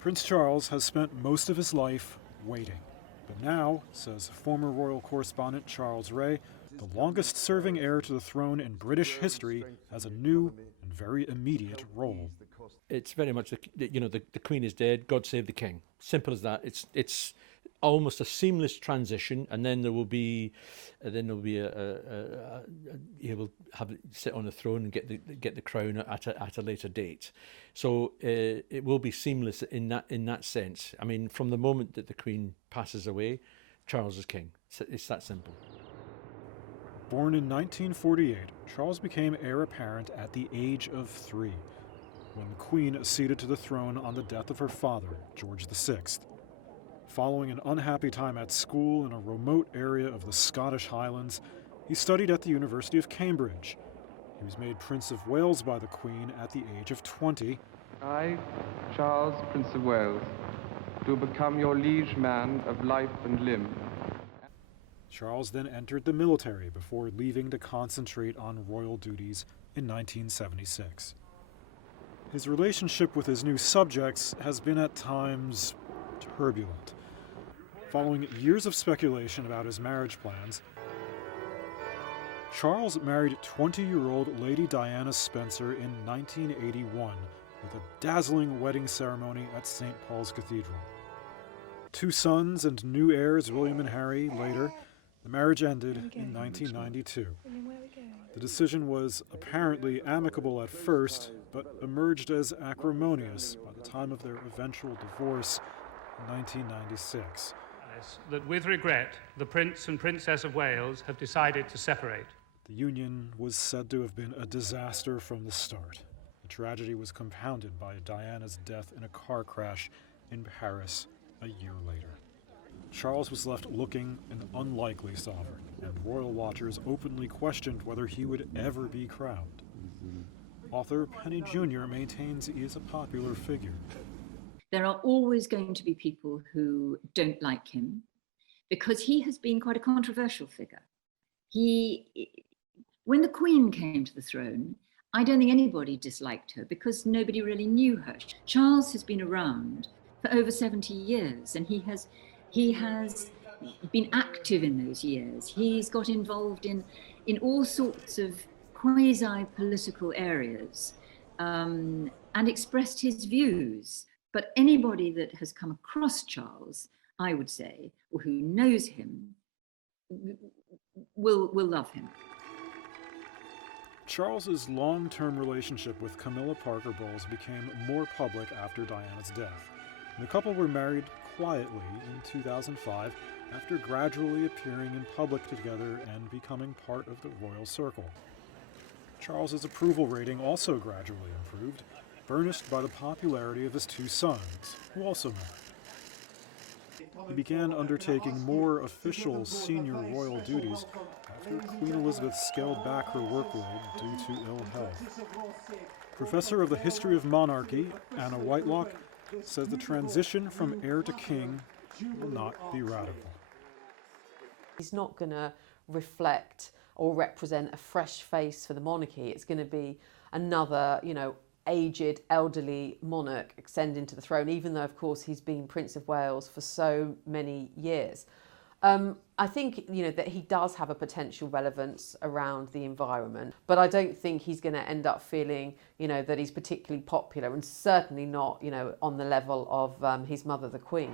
Prince Charles has spent most of his life waiting. But now, says former royal correspondent Charles Ray, the longest-serving heir to the throne in British history has a new and very immediate role. It's very much, the Queen is dead, God save the King. Simple as that. It's almost a seamless transition, and then there will be he will have sit on the throne and get the crown at a later date. So it will be seamless in that sense. I mean, from the moment that the Queen passes away, Charles is king. It's that simple. Born in 1948, Charles became heir apparent at the age of 3, when the Queen acceded to the throne on the death of her father, George VI. Following an unhappy time at school in a remote area of the Scottish Highlands, he studied at the University of Cambridge. He was made Prince of Wales by the Queen at the age of 20. I, Charles, Prince of Wales, do become your liege man of life and limb. Charles then entered the military before leaving to concentrate on royal duties in 1976. His relationship with his new subjects has been at times turbulent. Following years of speculation about his marriage plans, Charles married 20-year-old Lady Diana Spencer in 1981 with a dazzling wedding ceremony at St. Paul's Cathedral. 2 sons and new heirs, William and Harry, later. The marriage ended in 1992. The decision was apparently amicable at first, but emerged as acrimonious by the time of their eventual divorce in 1996. That with regret, the Prince and Princess of Wales have decided to separate. The union was said to have been a disaster from the start. The tragedy was compounded by Diana's death in a car crash in Paris a year later. Charles was left looking an unlikely sovereign, and royal watchers openly questioned whether he would ever be crowned. Author Penny Jr. maintains he is a popular figure. There are always going to be people who don't like him because he has been quite a controversial figure. When the Queen came to the throne, I don't think anybody disliked her because nobody really knew her. Charles has been around for over 70 years, and he has been active in those years. He's got involved in all sorts of quasi-political areas and expressed his views. But anybody that has come across Charles, I would say, or who knows him, will love him. Charles's long-term relationship with Camilla Parker Bowles became more public after Diana's death. The couple were married quietly in 2005 after gradually appearing in public together and becoming part of the royal circle. Charles's approval rating also gradually improved, burnished by the popularity of his 2 sons, who also married. He began undertaking more official senior royal duties after Queen Elizabeth scaled back her workload due to ill health. Professor of the History of Monarchy, Anna Whitelock, says the transition from heir to king will not be radical. He's not going to reflect or represent a fresh face for the monarchy. It's going to be another, aged, elderly monarch ascending to the throne, even though, of course, he's been Prince of Wales for so many years. I think, that he does have a potential relevance around the environment, but I don't think he's going to end up feeling, that he's particularly popular, and certainly not, on the level of his mother, the Queen.